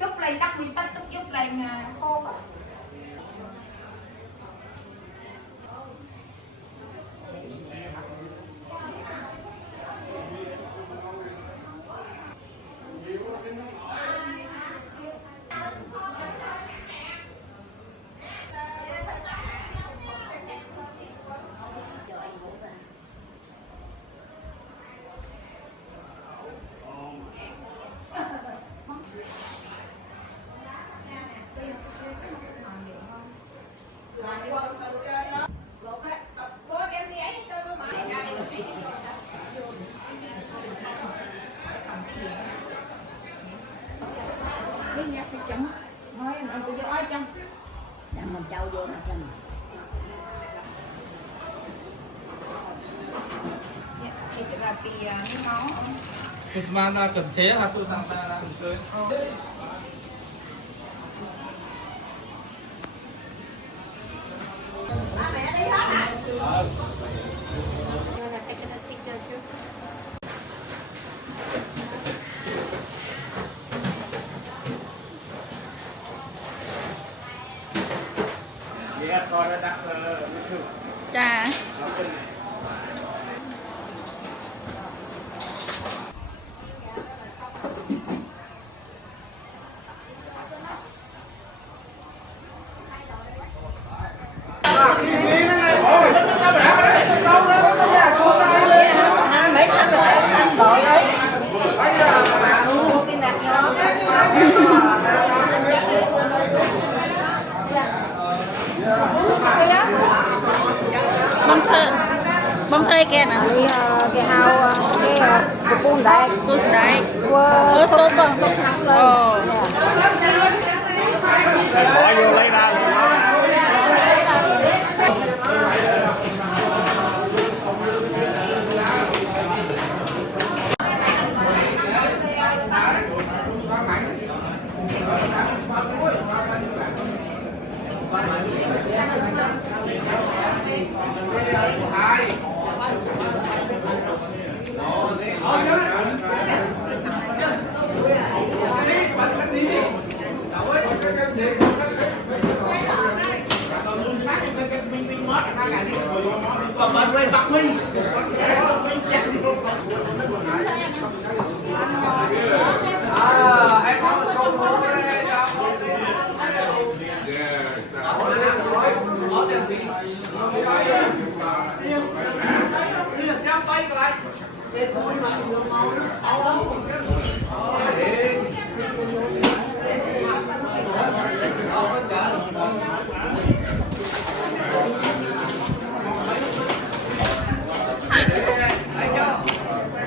xúc lên đắp quy sách xúc giúp lên khô á. Mana kerja hasil sampai anak itu. Lihat kalau ada musuh. Cha. Bông thơi kia nè cái hào cái bún đấy sốt bông bỏ vô lấy ra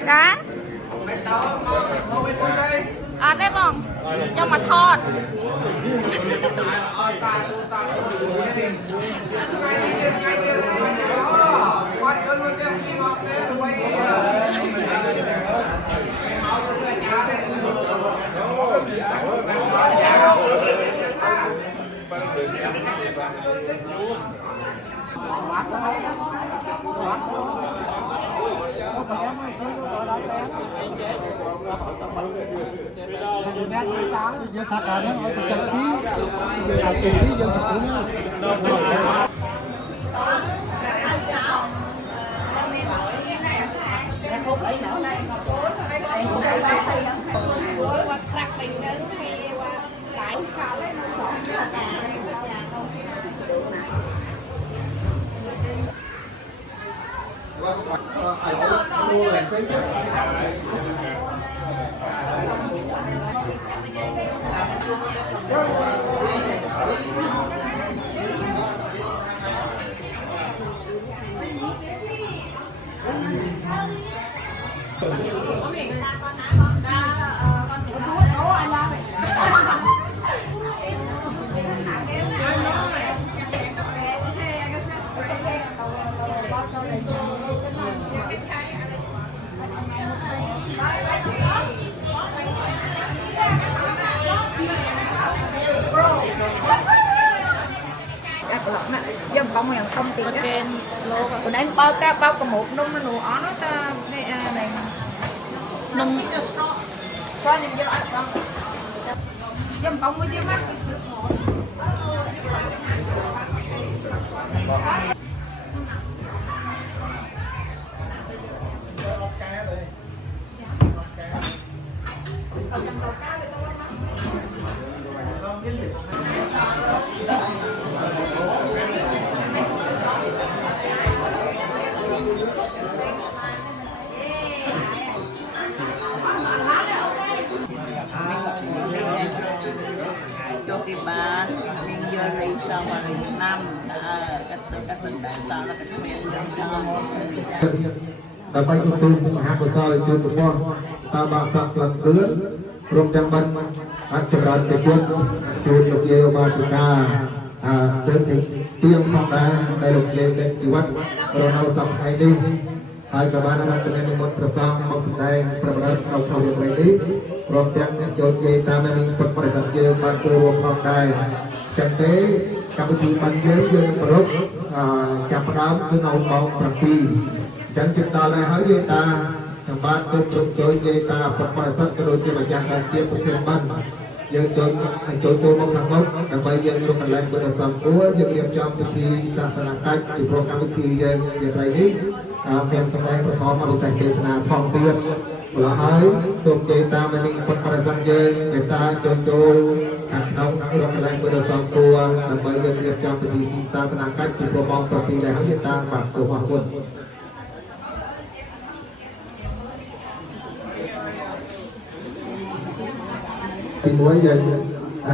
cáได้บ้างยังมาทอดgiờ thật là nó ở cái chi phí giờ là chi phí dân thực của nó bông mèo không tiền đó Ken lô à. còn đánh bao cả một nung nó nụ ó nó ta này Nung cho nên vô ăn con dâm bông với dưới mắt cho cái bán mình giờ lấy sao mà lấy năm các vấn đề sao là cái miệng lấy saoដើម្បីទទួលមហាកុសលជូនប្រព័ន្ធតាមបាសកលំគ្រឿនព្រមទាំងបានអាចចម្រើនទៅជូនលោកយាយឧបាសិកាស្ទើរទាំងទៀងផងដែរដែលលោកយាយមានជីវិតរស់នៅសពថ្ងៃនេះហើយក៏បានរកទៅនិមន្តព្រះសង្ឃមកសម្ដែងប្រពៃណីក្នុងក្នុងរឿងនេះព្រមទាំងអ្នកចូលយាយតាមមានពុទ្ធបរិស័ទយើងបានចូលរួមផងដែរចឹងទេកម្មវិធីបានយើងប្រពចាប់ផ្ដើមគឺនៅម៉ោង 7 ចឹងជិតដល់ហើយហើយយាយតាខ្ញុំបាទសូមជម្រាបយាយតាពុទ្ធបរិស័ទក៏ដូចជាម្ចាស់ការជាប្រធានបានយើងចូលមកខាងមុខដើម្បីយើងរំលែកបុណ្យសំគួរយើងរៀបចំពិធីសាសនាកិច្ចពីព្រោះកម្មវិធីយើងជាថ្ងៃនេះមានសម្ដែងប្រធមវិស័យទេសនាផងទៀតម្ល៉េះហើយសូមយាយតាមានពុទ្ធបរិស័ទយើងមេត្តាចូលខាងក្នុងរំលែកបុណ្យសំគួរដើម្បីយើងរៀបចំពិធីសាសនាកិច្ចពីព្រោះម៉ោង 7 ដែរហើយយាយតាបាទសូមអរគុណទីមួយយើង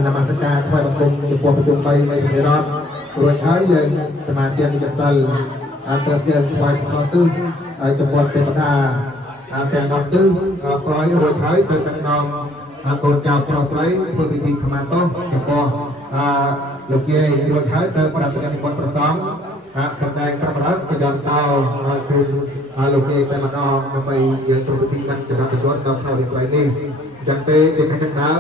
នមស្ការថ្វាយបង្គំចំពោះប្រជុំ3នៃព្រះរដ្ឋរួចហើយយើងសមាទានវិសិលទៅយើងថ្វាយសង្ឃទិសហើយចំពោះទេវតាទាំង10ទិសក្រោយរួចហើយទៅដឹកនាំកូនចៅប្រុសស្រីធ្វើពិធីខមាទោសចំពោះលោកយាយរួចហើយទៅប្រតិបត្តិនិមន្តព្រះសង្ឃសម្ដែងប្រប្រតិបត្តិក៏យន្តតោហើយគ្រូលោកយាយតែម្ដងដើម្បីយើងធ្វើពិធីបានចម្រើនទៅដល់ក្នុងវិធីនេះចឹងទេជាខាងដើម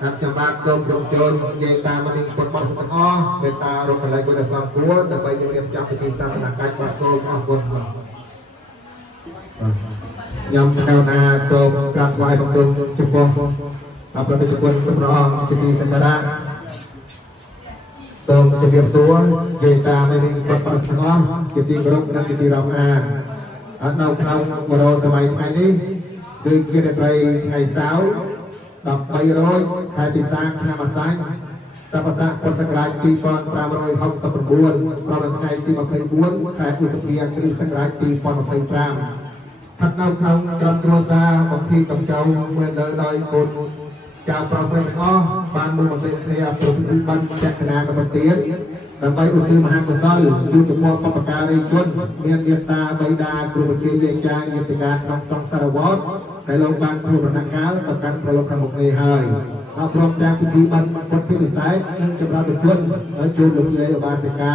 ខ្ញុំបាទសូមក្រុមជូនយាយតាមកនឹងពុទ្ធបរិស័ទទាំងអស់មេត្តារំលែកបុណ្យសំគួរដើម្បីយើងរៀបចំពិធីសាសនាកិច្ចបាទសូមអរគុណបាទខ្ញុំកណ្ណាសូមក្រាបថ្វាយបង្គំចំពោះប្រតិជនព្រះអង្គជាទីសក្ការៈសូមជម្រាបសួរយាយតាមកនឹងពុទ្ធបរិស័ទទាំងអស់ជាទីគោរពនិងជាទីរាប់អាននៅក្នុងបរិបទសម័យថ្ងៃនេះគឺជារាត្រីថ្ងៃសៅរ៍ 1300 ខែពិសាខឆ្នាំអាសាញ់សព្វស័កពុទ្ធសករាជ 2569 ប្រហែលថ្ងៃទី 24 ខែឧសភាគ្រិស្តសករាជ 2025 ស្ថិតនៅក្នុងក្រុមគ្រួសារបំភីកំចៅមើលលើដោយកូនចៅប្រុសស្រីទាំងអស់បានមួយបន្តិចគ្នាប្រពៃពិធីបានចក្ខណាកម្មទានដើម្បីឧទ្ទិសមហាកុសលជូនចំពោះបុព្វការីជនមានមេត្តាបិតាគ្រូវិជាយាយចាញាតិការក្នុងសង្សារវត្តដែលលោកបានធ្វើដំណើរការទៅកាន់ប្រឡូកខាងមុខនេះហើយព្រមទាំងពិធីបានពុទ្ធពិស័យនិងចម្រើនគុណហើយជួបលោកយាយឧបាសិកា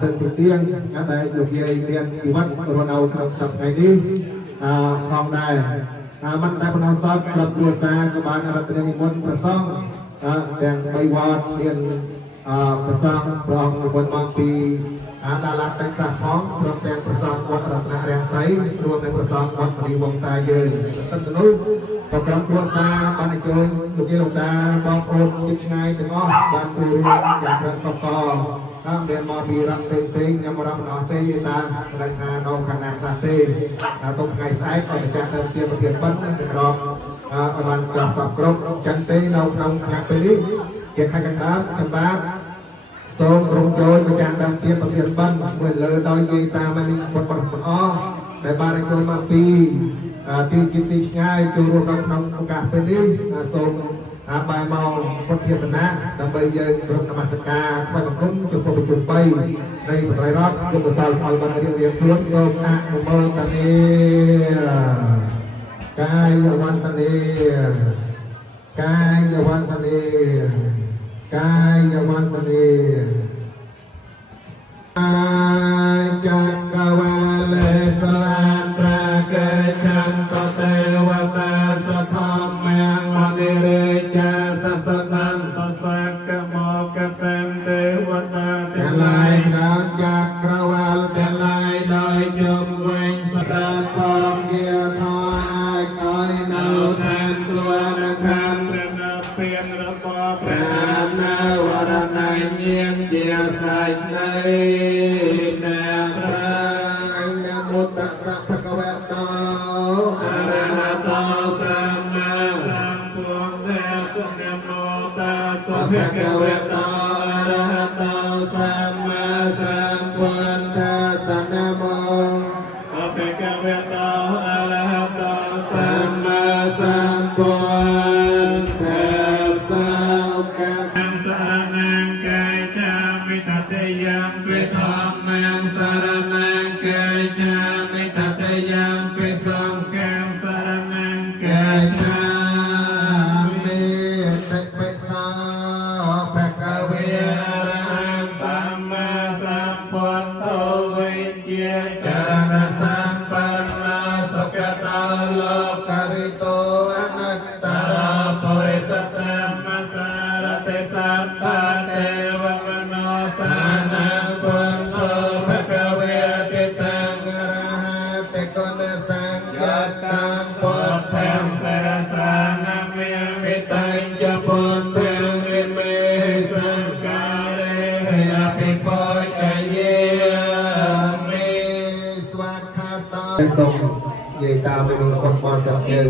សិនសិទៀងដែលលោកយាយមានជីវិតរស់នៅក្នុងសប្តាហ៍នេះផងដែរមិនតែប៉ុណ្ណោះសោះក្រុមគ្រួសារក៏បានរតនានិមន្តព្រះសង្ឃទាំង3វត្តមានព្រះសង្ឃព្រះអង្គនិមន្តមកពីដាឡាតេសាផងព្រមទាំងព្រះសង្ឃវត្តរតនរាំងសីរួមនឹងព្រះសង្ឃវត្តមនីវង្សាយើងទន្ទឹមនោះក៏ក្រុមគ្រួសារបានអញ្ជើញលោកយាយលោកតាបងប្អូនជិតឆ្ងាយទាំងអស់បានចូលរួមយ៉ាងច្រើនកកមានមកពីរដ្ឋផ្សេងៗខ្ញុំរាប់មិនអស់ទេតាដឹងថានៅខាងណាខ្លះទេទុកថ្ងៃស្អែកក៏ម្ចាស់ទៅជាប្រធានបិណ្ឌនឹងរកឲ្យបានចប់សពគ្រប់ចឹងទេនៅក្នុងថ្ងៃពេលនេះជាខែកណ្ដាលខ្ញុំបាទសូមក្រុមចូលម្ចាស់ដើមទានប្រធានបិណ្ឌមួយលើដោយយាយតាមកនេះពុទ្ធបរិស័ទទាំងអស់ដែលបានចូលមកពីទីជាទីឆ្ងាយចូលរួមក្នុងឱកាសពេលនេះសូមបាយមកពុទ្ធទេសនាដើម្បីយើងគ្រប់នមស្ការថ្វាយបង្គំចំពោះប្រជុំ3នៃបត្រៃរដ្ឋគុណកុសលផលបានរៀបខ្លួនសូមអនុមោទនាកាយវន្តនាកាយវន្តនាកាយវន្តនាចក្រវាលេសវាត្រាកេចន្តទេវតាសធម្មងមនិរិចាសសនន្តសកមោកតេទេវតាទាំងឡាយដល់ ภะคะวะโตอะระหะโตสัมมาสัมพุทธัสสะนะโม สัพเพคะวะโตอะระหะโตสั สั ม มมาสัมพุทธัสสะกะ มังสรณังกายจามิตติยังปิ ปิ ธ ธรรมังสรณังเกจามิตตยังปิสัง กังสรณัง เก กาย จามิตปิสังภะคะเวอะระหัง สัมมาสัมพุทโธวิเจ จารณะสัมปันโนสุขโตโลกวิโตอนัตตาราภริสัตต สัมมาสารติสัพพะเทวมโนสา สา นั นั ง งปุณโตภะคะเวติตังอรหัตติโกณสังกัตตังพุท ธร ธั รง มสรสานัมยัง ปิตัญจะพุทธังอิเมสัง กาเร อภิโภคเยมิสวัสดิ์ตาทรงเยตามมือคนปอจับเยิง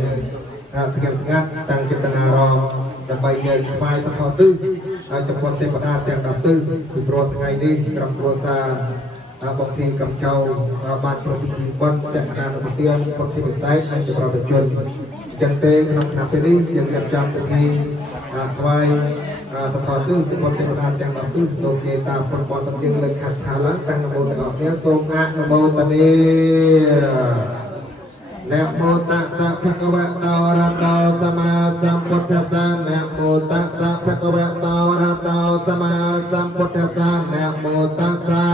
สงัดสงัดตั้งจิตนารมณ์จะไปเยิงควายสะพอตื้อจะพอเทพดาแต่งดับตื้อคือโปรดไงนี้กรรมโปรซาบางทีกับเจ้าบ้านสมุทรีบนจัดงานอุเตียนบางทีเป็นไซส์ให้จะปราบจนยังเตงนำนาเปรียังจำจำตะกี้ควายสะพอตื้อคือพอเทพดาแต่งดับตื้อโซเกตามคนปอสัมยังเลยขัดขาลังตั้งนโมในออกเนี้ยโซงะนโมตเนนะโมตัสสะภะคะวะโตอะระหะโตสัมมาสัมพุทธัสสะนะโมตัสสะภะคะวะโตอะระหะโตสัมมาสัมพุทธัสสะนะโมตัสสะ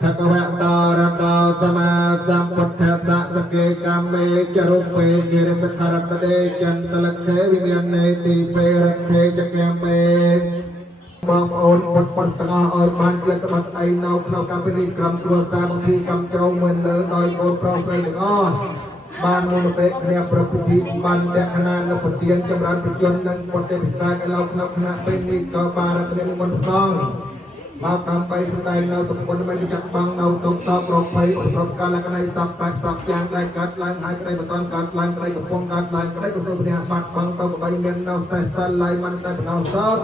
ภะคะวะโตอะระหะโตสัมมาสัมพุทธัสสะสเกกัมเมจรุเปเจริสขารตเดจันตลักเขวิญญาณเนติเปรัตเทจเกมเมបងប្អូនពុទ្ធបរិស័ទទាំងអស់ឲ្យបានក្លិតក្បត់អីនៅក្នុងកម្មវិធីក្រុមគ្រួសារបางทีកម្មជ្រងមិនលើដោយកូនប្រុសស្រីទាំងអស់បានមូលតិគ្នាប្រពៃពិធីបានតេកណានៅប្រទៀនចម្រើនប្រជជននិងពុទ្ធពិសាកឡៅក្នុងគណៈពេលនេះក៏បានរតនានិមន្តព្រះសង្ឃមកដើម្បីសម្ដែងនៅទំនុកមិនចាក់បងនៅទុកសពប្រភ័យឧបទ្រពកាលក្នៃសពបាត់សពយ៉ាងដែលកាត់ឡើងហើយក្តីបន្តកាត់ឡើងក្តីកំពុងកាត់ឡើងក្តីក៏សូមព្រះបាត់បងទៅបីមាននៅសេះសិលឡៃមិនតែបណ្ដោះសត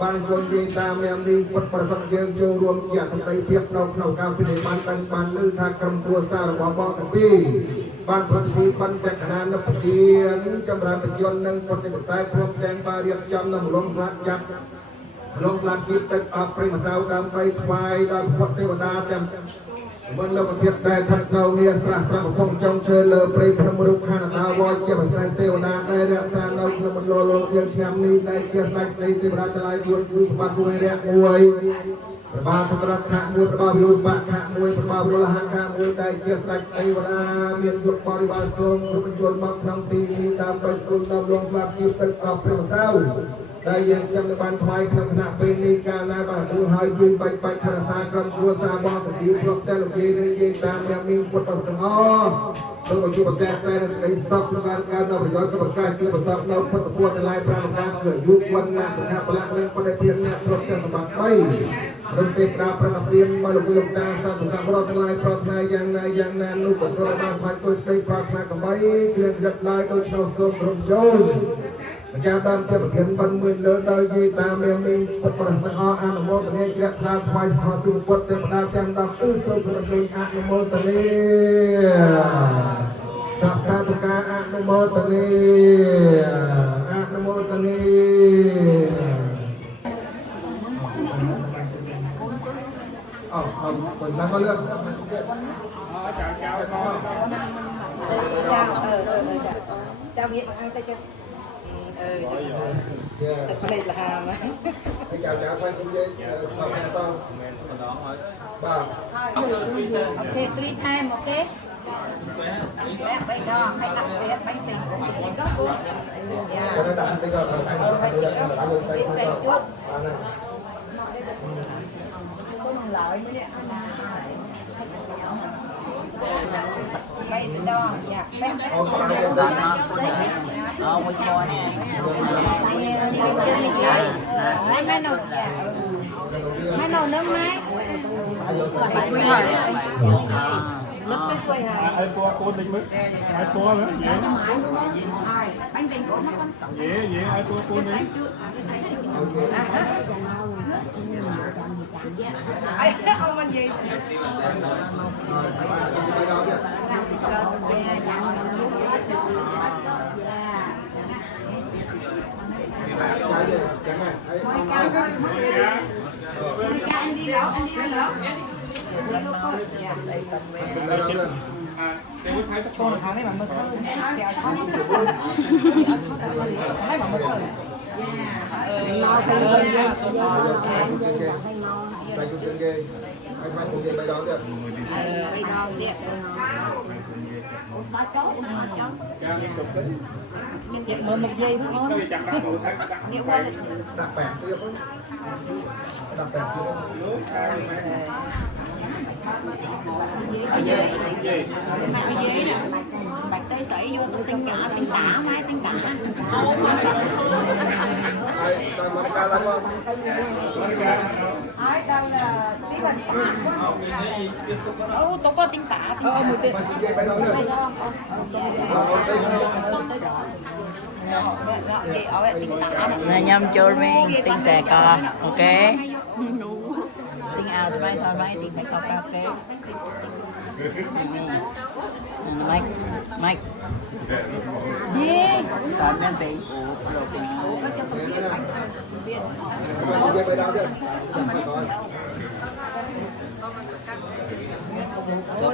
បានជួយនិយាយតាមនាមនេះពុទ្ធប្រសិទ្ធយើងចូលរួមជាអត្ថន័យភាពនៅក្នុងកម្មវិធីបានតាំងបានលើថាក្រុមគ្រួសាររបស់បងទាំងពីរបានប្រតិភិបានតេកណានៅប្រទៀនចម្រើនប្រជជននិងពុទ្ធវិស័យព្រមទាំងបានរៀបចំនៅមលងស្លាប់ចាប់លងស្លាប់ជីទឹកអបព្រៃម្សៅដើម្បីថ្វាយដល់ពុទ្ធទេវតាទាំងមិនលោកធាតុដែលថាត់នៅនេះស្រះស្រះកំពុងចង់ជើលើព្រៃភ្នំរូបខានតាវជាភាសាទេវតាដែលរក្សានៅក្នុងមណ្ឌលលោកយើងឆ្នាំនេះដែលជាស្ដេចនៃទេវតាទាំងឡាយ4គឺប្របាទមួយរយៈមួយប្របាទធរថៈមួយប្របាទវិរុបៈខៈមួយប្របាទវិរុលហខៈមួយដែលជាស្ដេចទេវតាមានយុគបរិវារសូមគ្រប់បញ្ចូលមកក្នុងទីនេះដើម្បីគុណដល់លងស្លាប់ជីវទឹកអបព្រៃម្សៅដែលយើងចាំបានថ្វាយក្នុងគណៈពេលនេះកាលណាបានគ្រូហើយយើងបាច់ថរសាក្រុមគ្រួសារបងតាទីព្រមទាំងលោកយាយនិងយាយតាមអ្នកមានពុទ្ធបរិស័ទទាំងអស់សូមឲ្យជួបតែតែនៅសេចក្តីសុខសម្រាប់ការនៅប្រយោជន៍ក៏ប្រកាសជួយប្រសពនៅពុទ្ធពុទ្ធទាំងឡាយ5ប្រការគឺអាយុវណ្ណៈសុខៈបលៈនិងបដិធានអ្នកព្រមទាំងសម្បត្តិ3រំទេប្រាប្រណព្រានមកលោកតាសាធុសប្បុរសទាំងឡាយប្រាថ្នាយ៉ាងណានោះក៏សូមបានស្វែងរកសេចក្តីប្រាថ្នាកំបីគ្រារឹកឡើយដោយក្នុងសូមគ្រប់យោនម្ចាស់បានជាប្រធានបានមួយលើដោយយាយតាមនាមនេះពុទ្ធបរិស័ទទាំងអស់អនុមោទនាជ្រះថ្លាថ្វាយស្ខទូលពុទ្ធទេវតាទាំង10គឺសូមប្រជុំអនុមោទនាសាប់សាទុការអនុមោទនាអនុមោទនាคนนั้นก็เลือก เจ้าเงี้ยมันแต่จะแต่ผลิตราไหม thì chào chào quay cũng dễ xong nha to ba ok 3 time ok bây giờ hay đặt xe bánh tình có cô cho nó đặt bây giờ anh có thể đặt em đã luôn tay không cho ba này lợi mới đấy bây giờ dạ bánh một con nè mấy nồi nước máy sweetheart look this way hả ai qua cô định mức ai qua nữa dễ bánh tình của nó con dễ ai qua cô định Ông anh gì? Bay đó kìa. Cái gì? Chẳng này. Anh đi đâu? Anh đi đâu? Bay đó kìa. Thằng này mà mực hơn. Mấy mà mực hơn. Xanh chung chân ghê. Anh mai cùng ghê bay đó kìa. Bay đâu đẹp. Đẹp mờ một giây đó thôi. Đạp bẹt tiếp. Đạp bẹt tiếp. Bạch tê sảy vô tiếng nhỏ tiếng tả mai tiếng tả. Ai, đòi Monica lại không? Ai đâu là tí mình tả. Tôi có tiếng tả. Một tiếng. Bạn cùng ghê bay đó kìa. Nè nhâm chôn mình tiếng xẻ cò, ok. Tiếng ao thì bay thôi bay tiếng phải cò ok. Mike, Mike. Còn nhân tỷ. Bạn cùng ghê bay đó kìa.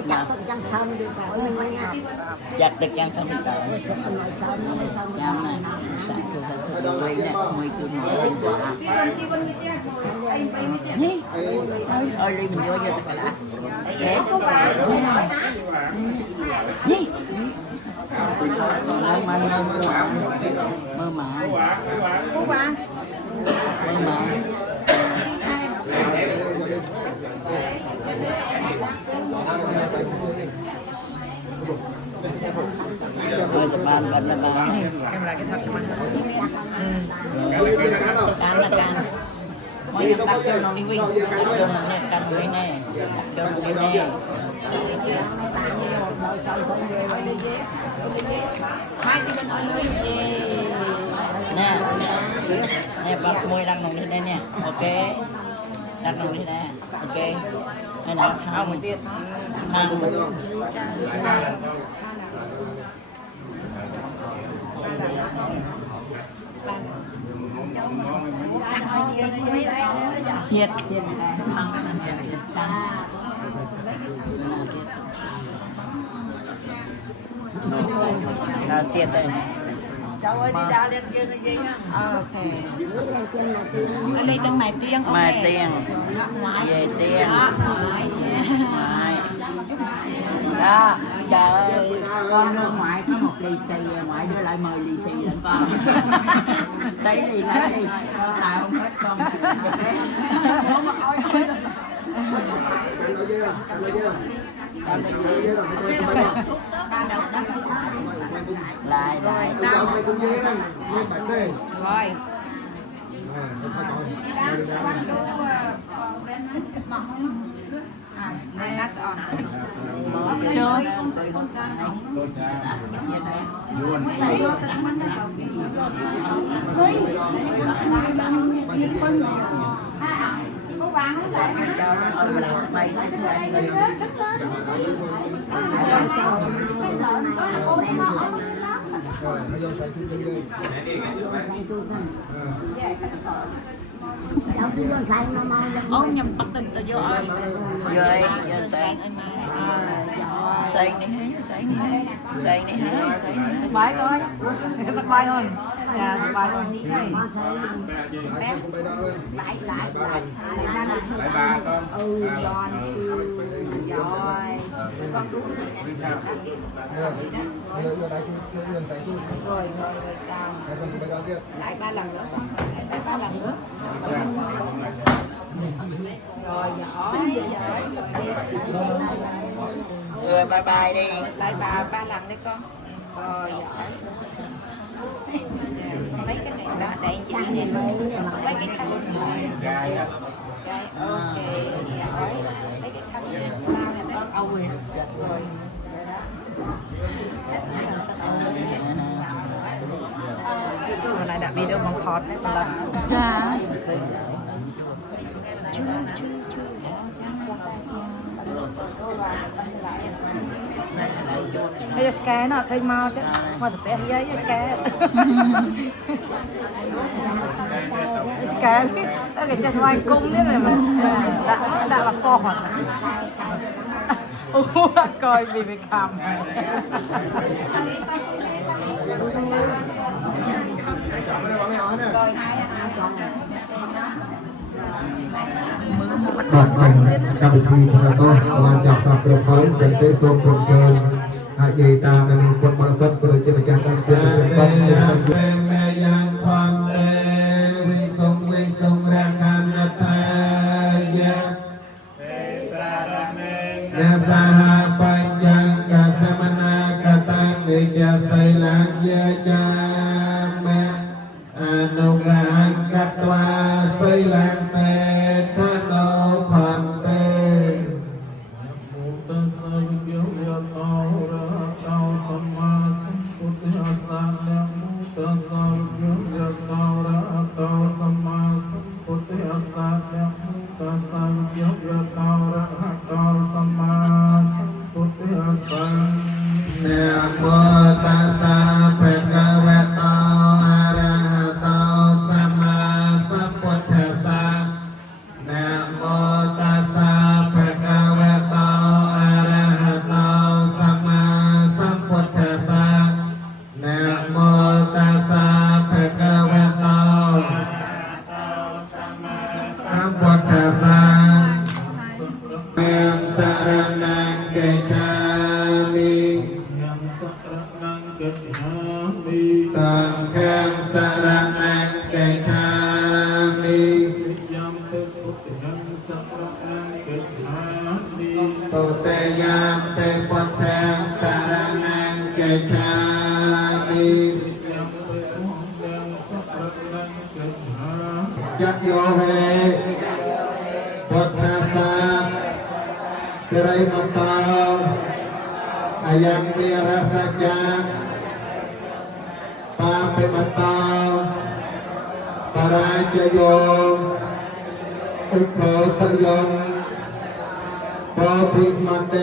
Chắc tôi chẳng xong đi vào mình nha. Chặt được chân xong đi tới. Nhâm này, sáng chú sáng chú tôi lên nè, 10 kg Nhi, ơi đi mình vô vô tất cả đã. Đẹp. Nhi. Mơ mơ mơ mơ Cô bạn. Ơi tập ban là ban. Em lại cái thật cho mình. Can là can. Mỗi người ta cho nó đi vinh. Cho nó nè can dưới nè. Cho nó đi nè. Mai thì mình ở nơi gì? Nè. Nè bắt môi đăng nồng đi đây nè. Ok. Đăng nồng đi nè. Ok. Đây nào. Thang một tiết. Thang. Siết. Nào siết đây. Cháu ơi đi ra lên kia cái gì á? Ok. Ở đây trong mày tiên. Mai tiền. Về tiền. Ngoại. Đó. Trời ơi. Con đưa ngoại có một lì xì, ngoại đưa lại 10 lì xì lên con. Đấy đi lấy đi. Xài không hết con xịn. Lại lại Sao mày cùng ghê đây. Lên bánh đây. Rồi. Chơi. Cô bạn không lại. Rồi, bây giờ xài chung chân ghê. Ôi nhầm bắt tình tôi vô ơi. Rồi, giờ sáng sáng đi hết, sáng đi hết, sáng đi hết, sáng đi hết. Bái coi. Sắc bái hơn. Dạ, sắc bái hơn. Xài chung bay đó thôi. Lại Lại bà con. rồi. Con cứu Rồi đây chung xài chung. rồi sao? Xài chung bay đó kia. Lại 3 lần nữa xong. Lại 3 lần nữa. Rồi giỏi. Rồi bye bye đi. Lại 3 lần đấy con. Rồi giỏi. Lấy cái này đó để dán này lấy cái khăn Gai á. Gai ok giỏi lấy cái khăn lao này đó ôi rồi hồi này đã ដាក់វីដេអូមកថតសម្រាប់ ចាហើយស្កែណ៎ឃើញមកទៅមកស្ពះយាយស្កែស្កែតែគេចេះស្វែងគុំនេះមិនដាក់បកោះអូអត់កយពីខាំបាទកម្មវិធីផ្សាយតបានចាប់សាប់ប្រភេទទាំងទេសូមគ្រប់ជើងហើយយាយតាមានពុទ្ធបរិស័ទប្រជាជនទាំងចាតែយ៉ាងមេយ៉ាងផនទេវិសុងរាខានតាយានាសហបញ្ញកសមនាកតានិច្ចសីលាយាចាមេអនុរានកត្វាសីលាទេថានោផនទេ นะโมตัสสะภะคะวะโตอะระหะโตสัมมาสัมพุทธัสสะนะโมตัสสะภะคะวะโตอะระหะโตสัมมาสัมพุทธัสสะนะโมตัสสะภะคะวะโตสัมพุทธัสสะเป็นสรณังเกจามิ สังฆังสรณังเกจามิตุเตยามเปปุถังสรณังเกจามิจักโยเหพุทธัสสะสิริมันตาอายังมีรสจัก ปาเปมัตตาปาราจโยอุปโภสยมปาภิมันเต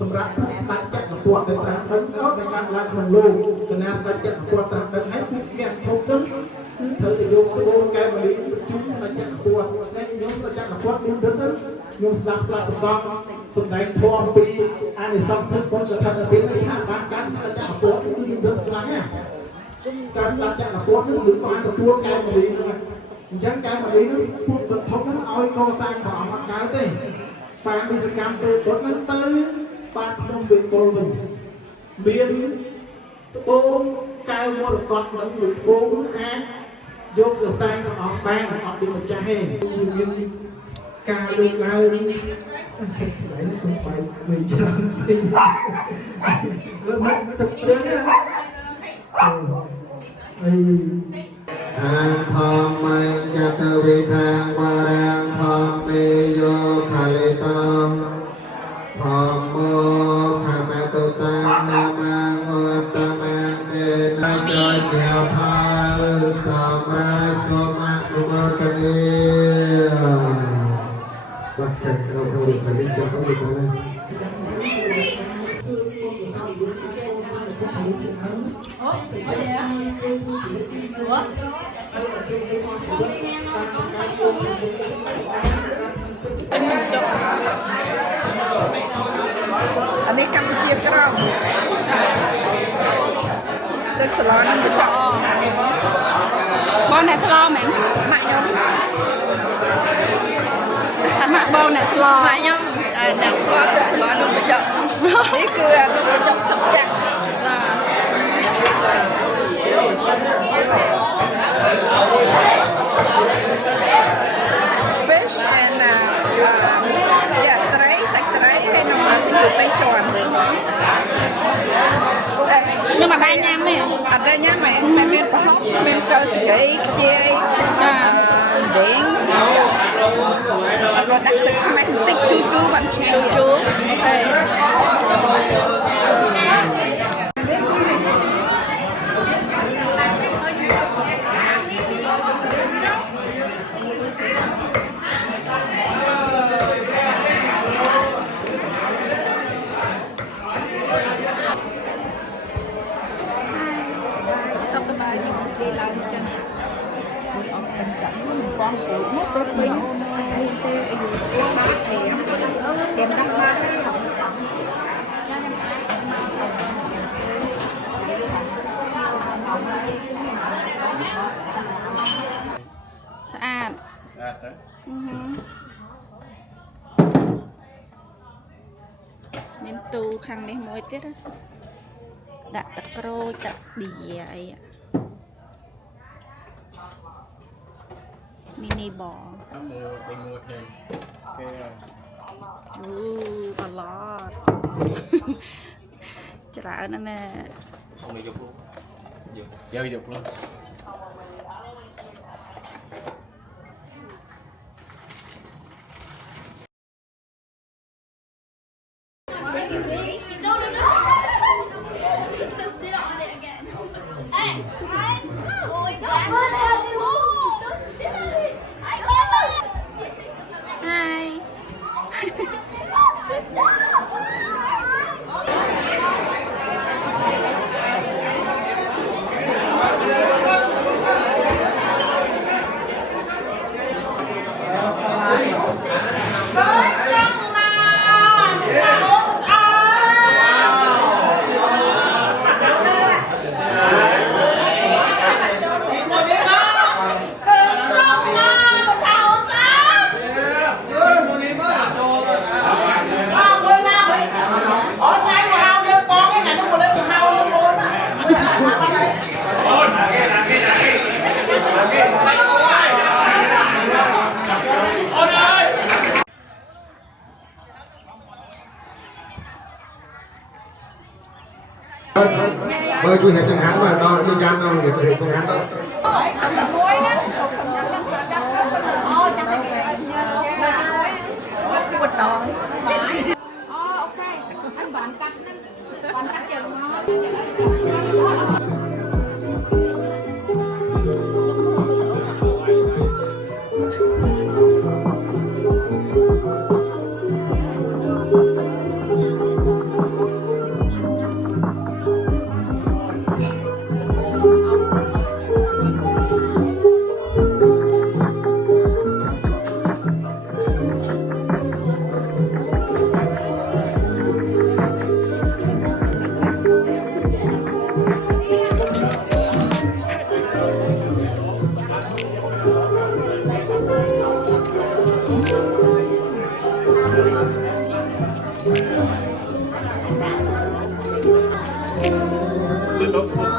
សម្រាប់ស្ដេចចក្រពត្តិដែលត្រាស់ដឹងក៏ในការឡើងក្នុងលោកគណៈស្ដេចចក្រពត្តិត្រាស់ដឹងហើយពួកគេធំទៅគឺត្រូវតែយកត្បូងកែវលីជូនស្ដេចចក្រពត្តិ ខ្ញុំស្ដាប់ស្លាប់ប្រសពសម្ដែងធម៌ពីអានិសង្សទឹកបុណ្យសថិភាពនេះថាបានការស្ដាប់ចក្រពតគឺយើងរឹតខ្លាំងណាស់ការស្ដាប់ចក្រពតនេះយើងបានទទួលកែមលីហ្នឹងអញ្ចឹងកែមលីនេះពុទ្ធបឋមហ្នឹងឲ្យកសាងព្រះអង្គអត់កើតទេបានវិសកម្មពេលបុត្រហ្នឹងទៅបានក្នុងវិញបុលវិញមានត្បូងកែវមរកតនឹងមួយត្បូងអាចយកទៅសាងព្រះអង្គបានអត់មានម្ចាស់ទេជាមានការលើកឡើងហ្នឹងខ្ញុំបាយវិញច្រើនពេកលើមកទឹកជើងណាអីអាធម្មយតវេថាវរាងធម្មេយោខាលេតងធម្មោខមតុតានាមាងឧត្តមាទេនចយជាផលសម្រាប់សូមអនុមោទនាបាត់ចិត្តเราเราទៅនេះទៅទៅអានេះកម្ពុជាក្រោមទឹកស្លនឹងសុចអបងអ្នកស្លមែនម៉ាក់ខ្ញុំម៉ាក់បងអ្នកស្លម៉ាក់ខ្ញុំអ្នកស្លទឹកស្លនឹងបញ្ចុកនេះគឺនឹងបញ្ចុកសំយ៉ាក់ fish and yeahត្រីសាច់ត្រីហើយនឹងសាច់ពេញជាន់ខ្ញុំអត់ដែរញ៉ាំទេអត់ដែរញ៉ាំទេតែមានប្រហុកមានកៅស្គីខ្ជាយដេងអត់ដាក់ទឹកខ្មេះបន្តិចជូរជូរបានឆ្ងាញ់ជូរហើយ con cụ mất đôi mình hay tê gì kèm đắp ba sạch miếng tu khăn đi mỗi tiết á đặt tật rôi tật bì vậy mini bò mua thêm cái a lot chả nữa nè không bị dục luôn giờ dục luôn bơi chui hiệp chẳng hạn mà đo chui gian đâu hiệp hiệp chẳng hạn đâu ok anh bạn cắt chừng เ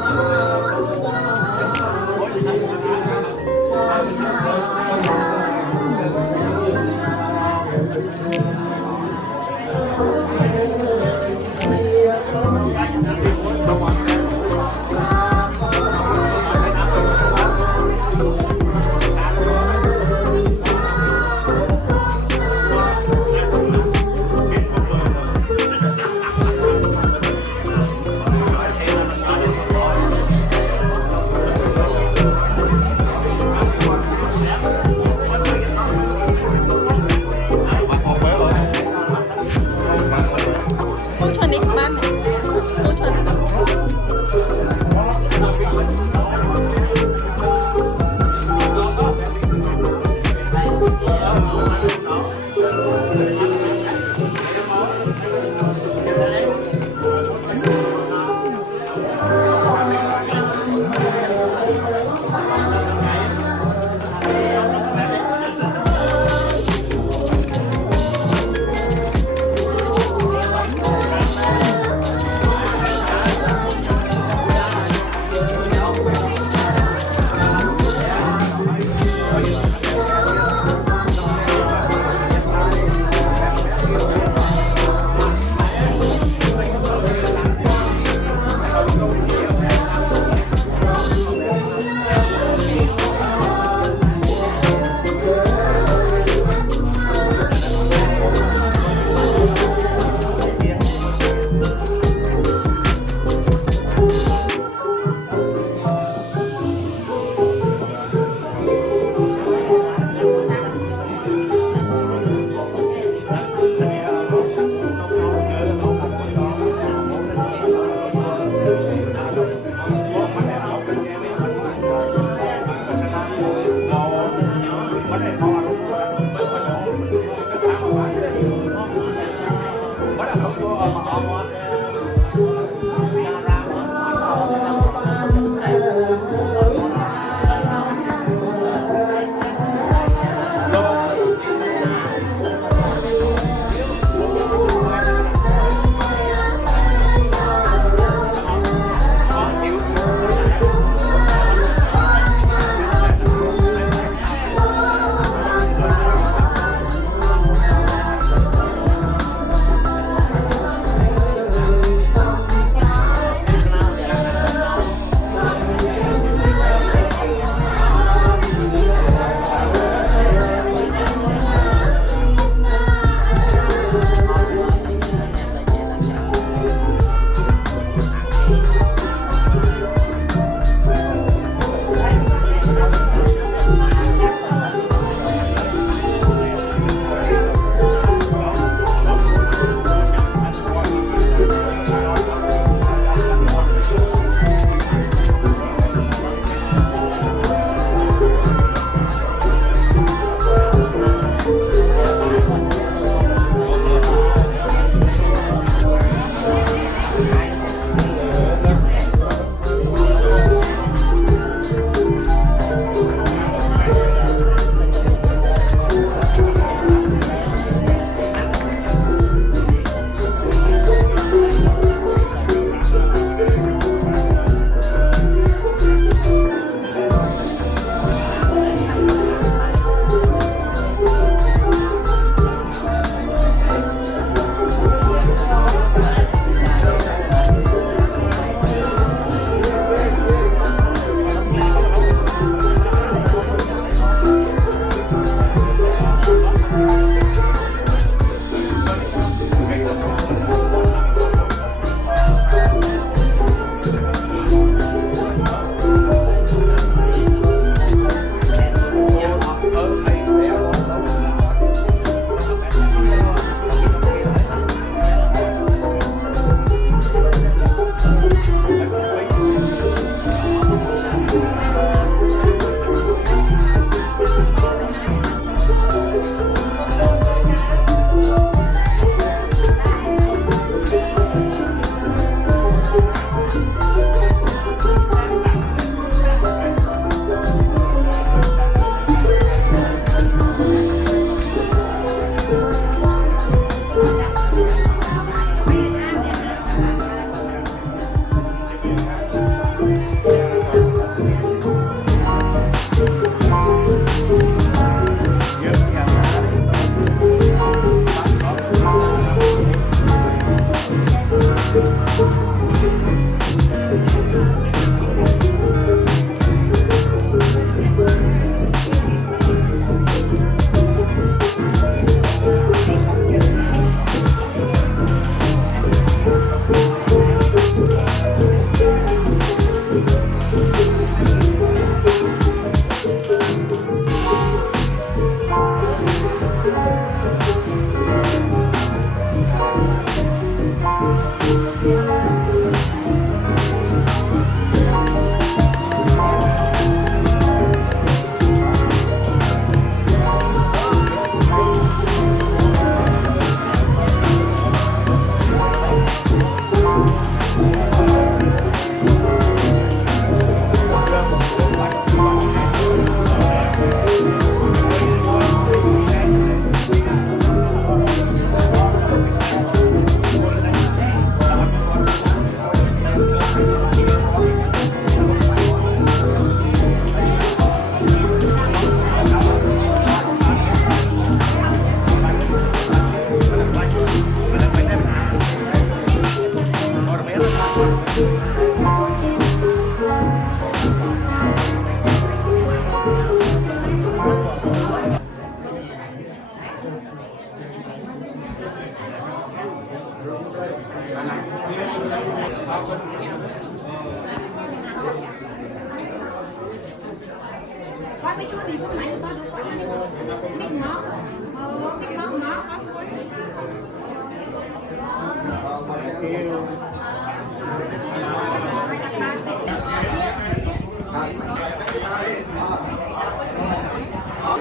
ไม่ชอบดีพวกไหนก็ดูไปไม่เนาะไม่เนาะเนาะ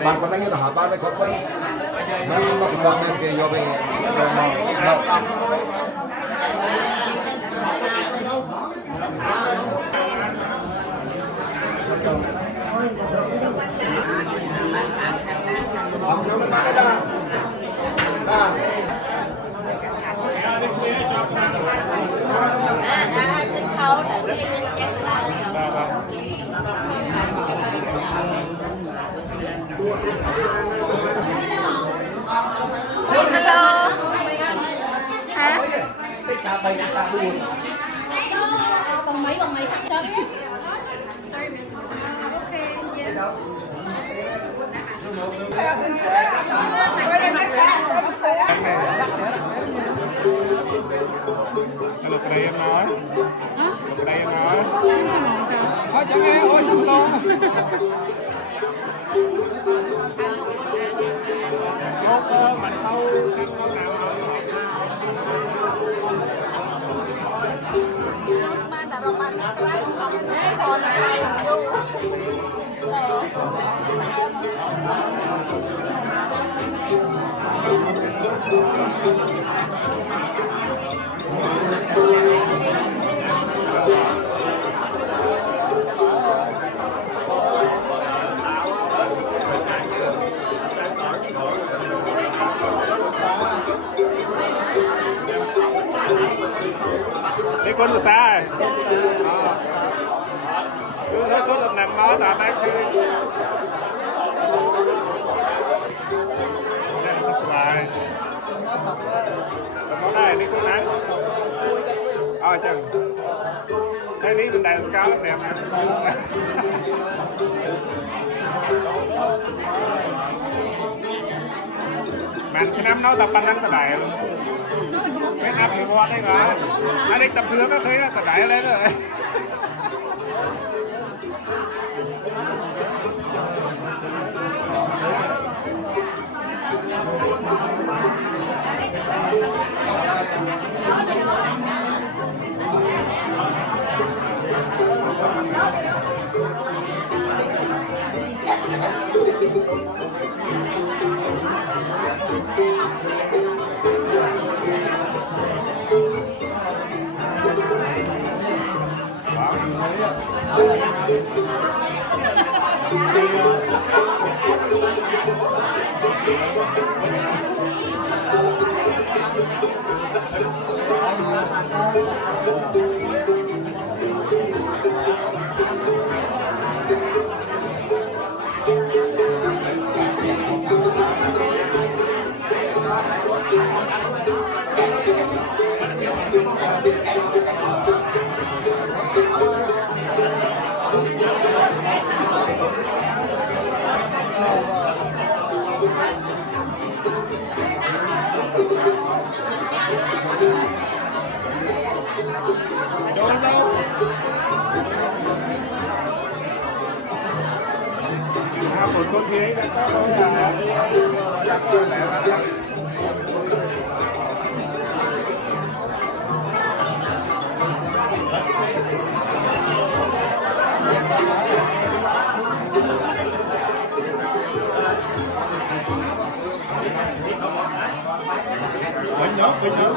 bạn còn đang như tao hỏi ba mấy con nó bị xong nên kia vô về đâu ông nếu mình bán đó Hello. Hả? Bằng mấy thật chứ. Ok, yes. Lục đây em nói. Lục đây em nói. Thôi chẳng nghe, ôi xin con. Một mình thâu khăn con nào đi quân xa rồi cứ thấy số lượng nặng máu tại đây thì đây là sắp lại món này đi quân nặng chừng đây đi mình đại scout đẹp bạn khi năm nó tập bắn tập đại cái năm thì bọn đây mà anh đi tập hướng nó thấy nó tập đại lên rồi một con thế đã có là bên đó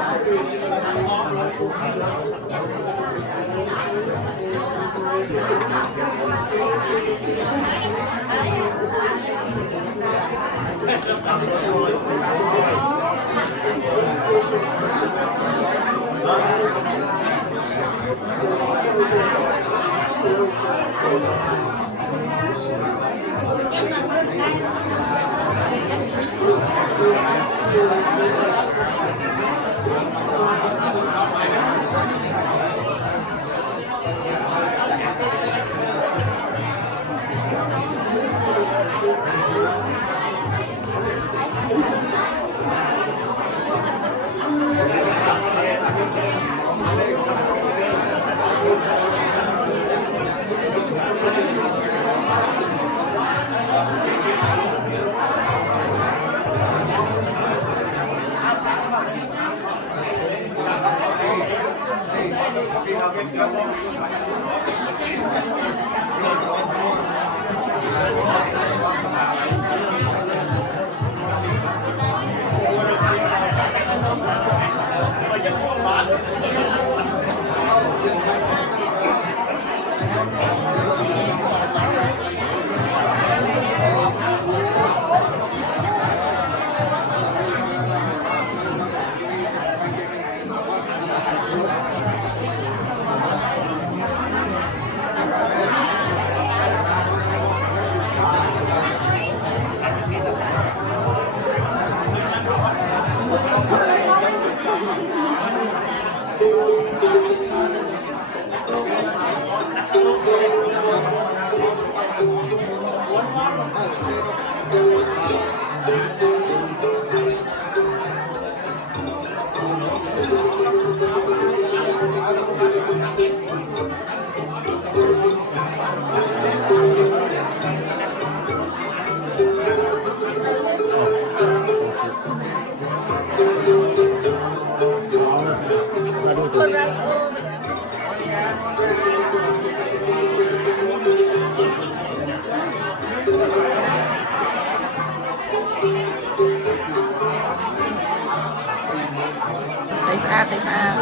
ดใส่สะอาด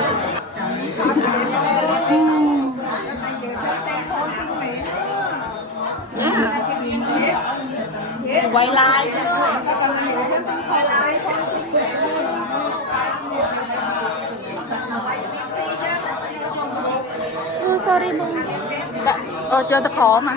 ไวไลน์sorry bông chờ ta khó mà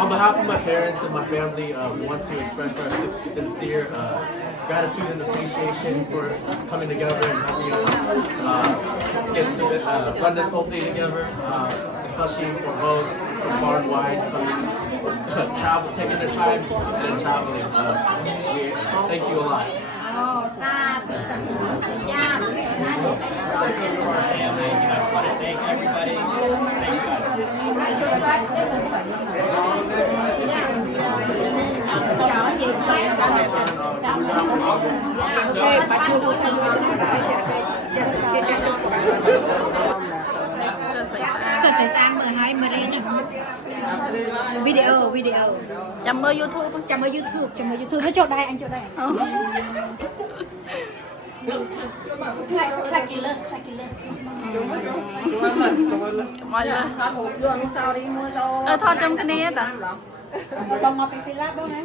On behalf of my parents and my family, we want to express our sincere gratitude and appreciation for coming together and helping us get to run this whole thing together, especially for those from far and wide coming, taking their time and then traveling. Thank you a lot. Our family, I just want to thank everybody. Thank you guys. Sẽ sang mở hai mở riêng video chăm mơ YouTube nó chỗ đây anh chỗ đây khai kỳ lên mọi người thôi trong cái này ta bông ngọc bị lát đâu nè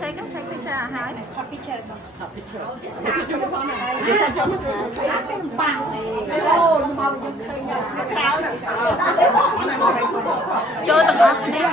thấy cái picture hả thật picture chơi tầng áp nè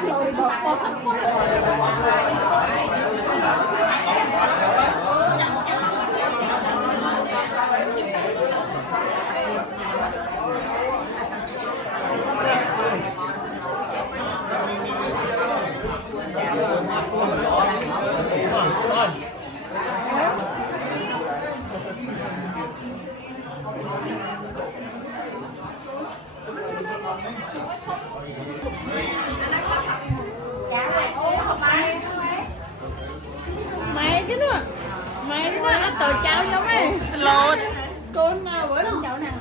mày cái nữa ăn tổ cháo giống ấy lột con bữa đâu cháo nào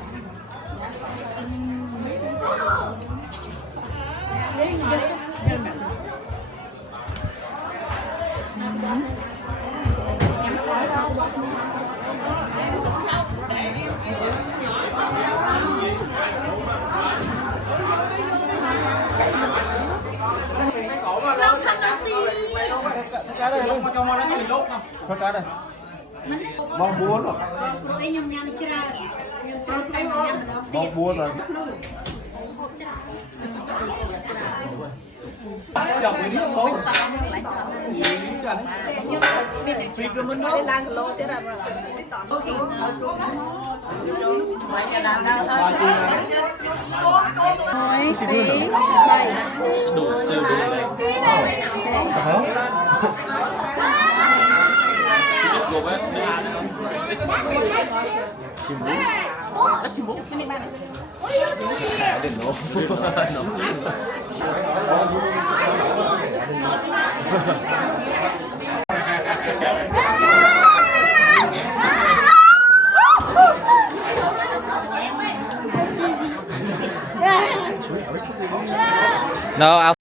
lâu thằng nó xì cái đây không cho nó cái lốt không cái đây mong muốn rồi rồi nhầm chira mong muốn rồi No, I'll...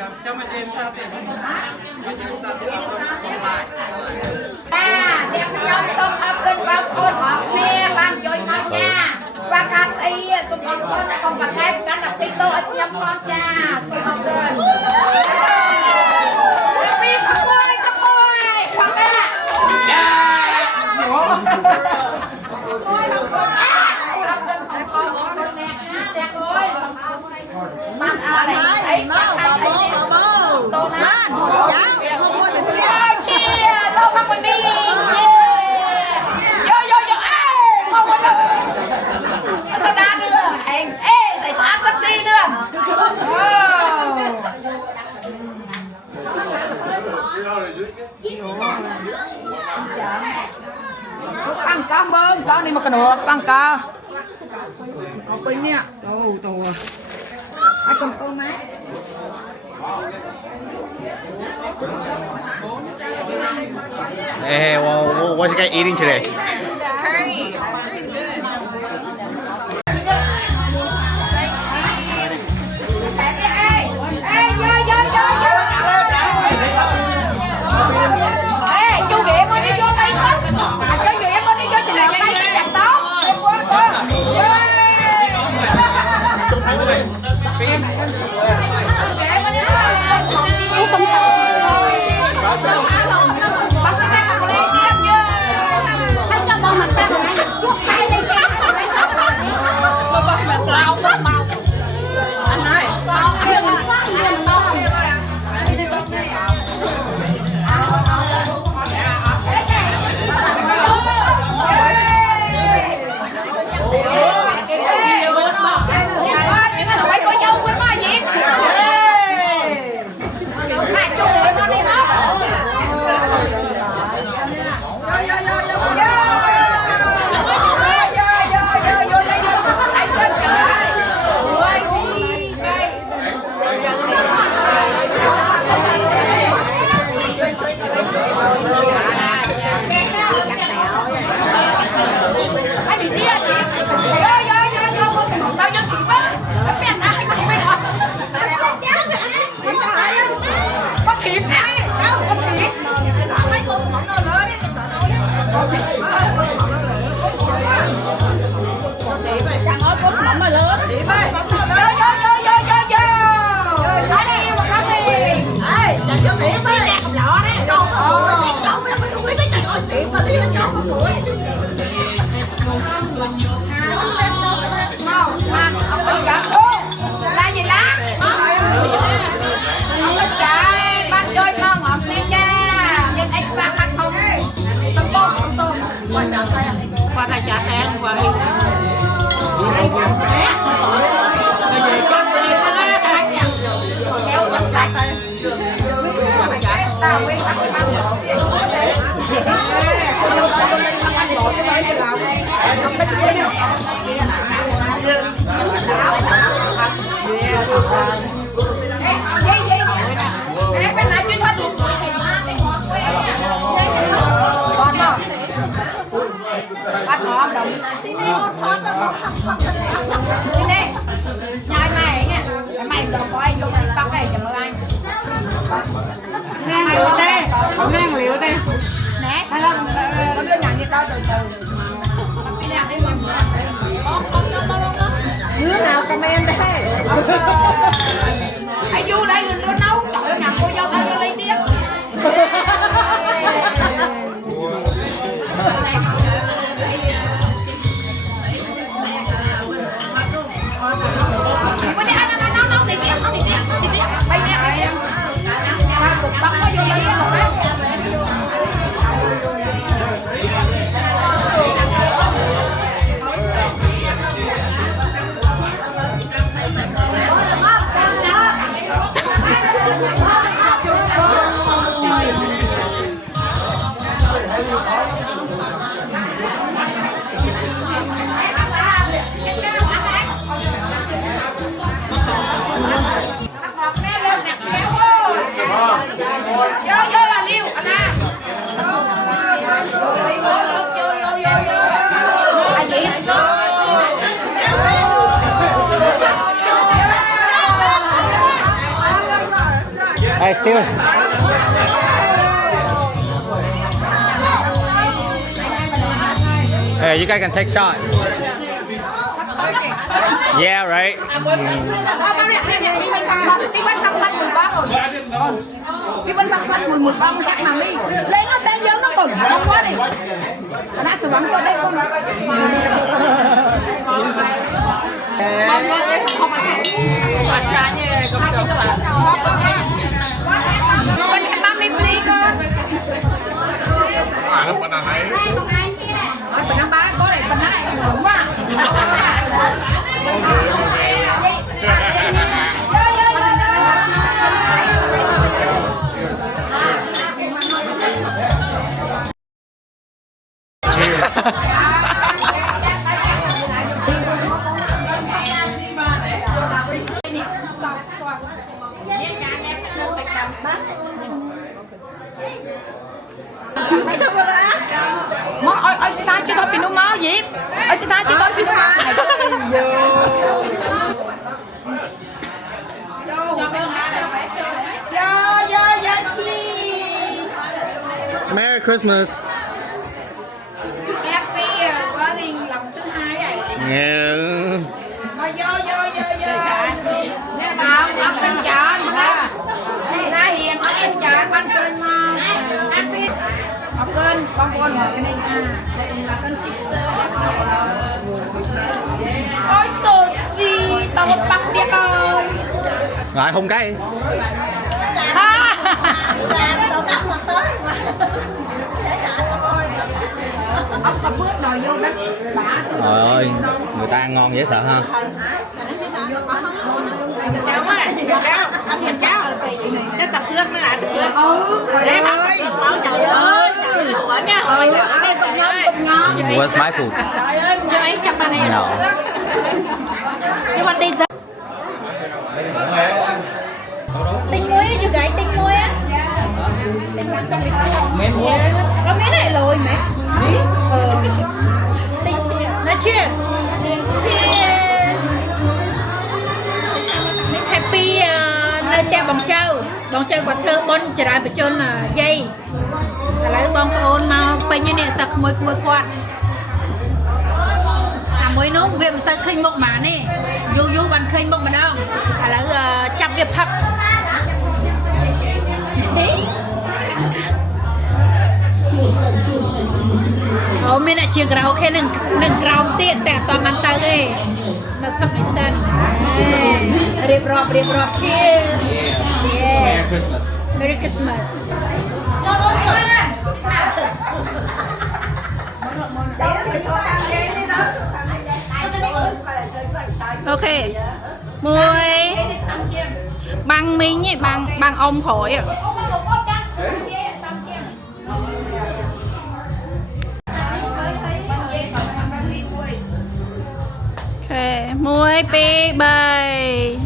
đẹp nhau xong ấp cân vào ôn học nè ban dối mong nha và khát y xong con là con và thép cắn đập phi tô ở nhâm con cha xong học cân phi khắp ôi khoảng đây là bà bố tô lan cháu không mua được kia tô bác quần đi vô mau vô sao đa nữa anh ê xảy ra sắp xi nữa ăn cá mơn cá này mà cái đồ ăn cá có pin nè đâu ai còn con má Hey, well, what's the guy eating today? curry very good chú ghệ con đi vô đây chú ghệ con đi vô thì nào tay chặt tóc qua tay trả tiền qua đi nhai mày nha mày đâu có ai vô này tóc này chậm ơi ngang liều đây ngang liều đây nè có đứa nhận gì đâu từ từ đứa nào comment đây ai vô đây đừng có nấu trời nhận cô dâu ai vô lấy tiếp Hey, Steven. Hey, you guys can take shot. Yeah, right. Cái bên mặt xanh 11 con khác mà đi lên nó tên giống nó còn không quá đi nó sẽ vẫn có đây con bên cái mắm đi con nó bên này bên năm ba có này bên này đúng quá ôi chị ta chưa thôi pin máu gì ôi chị ta chưa thôi pin máu Merry Christmas. Happy wedding lần thứ hai vậy Yeah. bảo học tên chọn la hiền học tên chọn ban kênh học kênh con cái này là kênh sister ôi so sweet tao một bắt tiếc ơi Lại hôn cái. làm tao tắt mặt tới mà ốc tập bước rồi vô đó bả Trời ơi, người ta ăn ngon dễ sợ ha. cháu á anh nhìn cháu cái tập lướt nó lại tập lướt để mà ơi trời ơi lụa nha hồi đây còn ngon Where's my food? trời ơi giờ ấy chặt bà này No. nhưng mà đi tinh muối như vậy tinh muối á Mến muối đấy. Có miếng này lồi mẹ. Tinh nói chuyện. Cheers. Happy nơi tiệm bóng trâu quạt thơ bôn trở lại bữa trơn là dây. Lấy bóng ôn màu bây giờ nè sạc môi quạt. Mới nó viêm sao khinh một mà nè. Dù bạn khinh một mà đâu. Lấy chắp việc phập. Mình đã chia gạo khe nâng gạo tiện bẻ toàn mang tay ghê. Mà phập này sân. Riệp rộp. Cheers. Yes. Merry Christmas. Ok. Mùi băng mình nhỉ, băng ông khỏi à. Ok, mùi bì bày.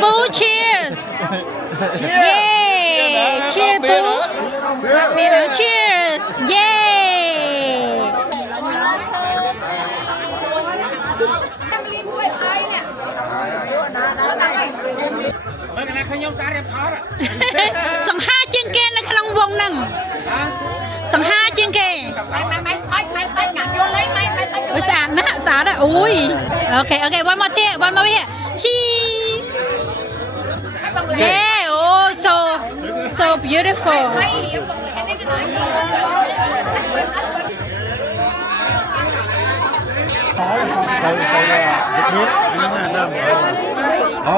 Boo, cheers! Yay! Cheers, Boo! Cheers! Yay! Song ha chiên kê nó không vòng nằng. Song ha chiên kê. Mày xoay ngặt vô lấy mày xoay vô. Xả đó. Ui. Ok, one more here. Cheese. Yeah, oh so beautiful.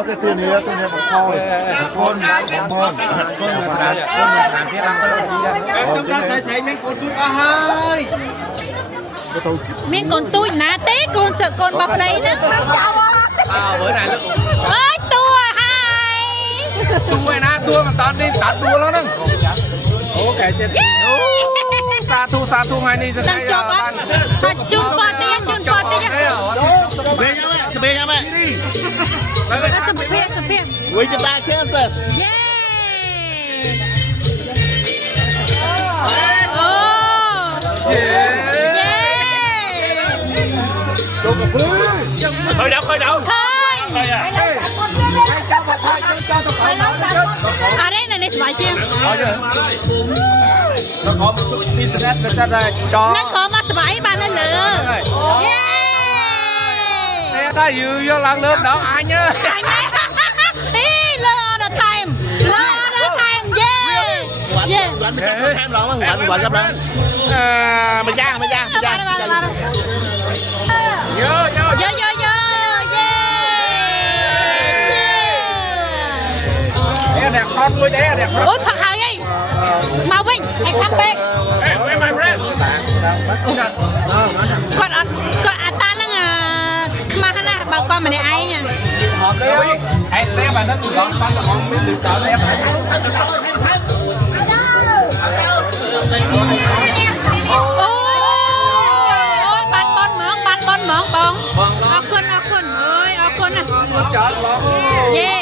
cái tiền này một thôi con làm cái chúng ta sẽ miếng con tui hơi miếng con tui nà té con sợ con bọc đây nữa. Bữa nay nó cũng ơi tua hai tua mà tao đi tạt tua nó nè. Ok chết. Sa thu hai ni đang chụp á. Chụp party. Sebe nha mẹ. Sepia. We can back Kansas. Yeah. Oh. Yeah. Khởi động. Thôi. À đây này phải chưa? Nó có một chút internet nó sẽ ra cho. Nó có mà phải bạn nó lừa. Yeah. Nè ta dự vô lần lớp đó ai nhá. All the time. Yeah. Yeah. Em lo quạnh gấp đó. Mày ra. Vô. Yeah. Đẹp con nuôi đẹp. Ôi Phật hào gì? Màu Vinh, anh khắp bếp. Còn ta nó mà hả bà con mình ai nha. Hộp đấy. Ai té bà nó gọn con là con biết được cỡ đẹp. Ôi bạn bon mượn. Ơ con ơi, ơ con à. Yeah.